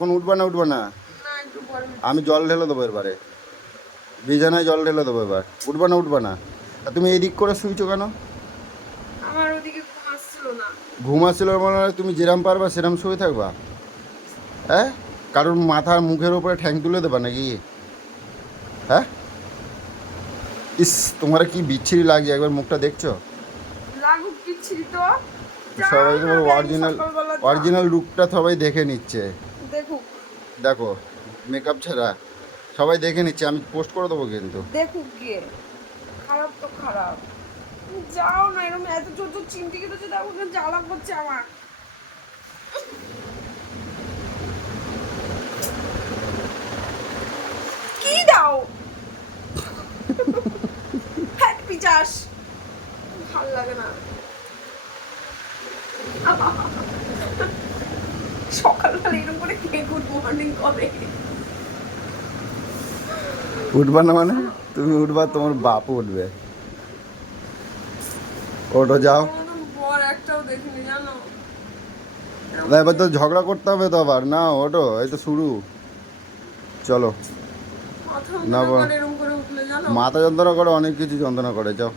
এখন উঠবা না উঠবা না। আমি জল ঢেলে দেবো এবারে। বিছানায় জল ঢেলে দেবো এবার। উঠবা না উঠবা না। আর তুমি এদিক করে শুইছো কেন? আমার ওদিকে ঘুম আসছিল না। মনে তুমি যেরাম পারবা সেরাম শুয়ে থাকবা। হ্যাঁ? কারোর মাথার মুখের ওপরে ঠ্যাং তুলে দেবা নাকি? হ্যাঁ? ইস তোমার কি বিচ্ছিরি লাগছে একবার মুখটা দেখছ? সবাই তোমার অরিজিনাল অরিজিনাল লুকটা সবাই দেখে নিচ্ছে। দেখো মেকআপ ছাড়া সবাই দেখে নিচ্ছে, আমি পোস্ট করে দেবো কিন্তু। দেখুক গিয়ে, খারাপ তো খারাপ। যাও না এরকম এত জোর জোর চিমটি কেটেছে, দেখো জ্বালা করছে আমার। কি দাও? হ্যাট পিচাস। ভালো লাগে না। সকালবেলা এরকম করে কে গুড মর্নিং উঠবা না মানে? তুমি উঠবা তোমার বাপ উঠবে। ওটো যাও। এবার তো ঝগড়া করতে হবে তো আবার। না ওটো এই তো শুরু। চলো। না, মাথা যন্ত্রণা করে অনেক কিছু যন্ত্রণা করে যাও।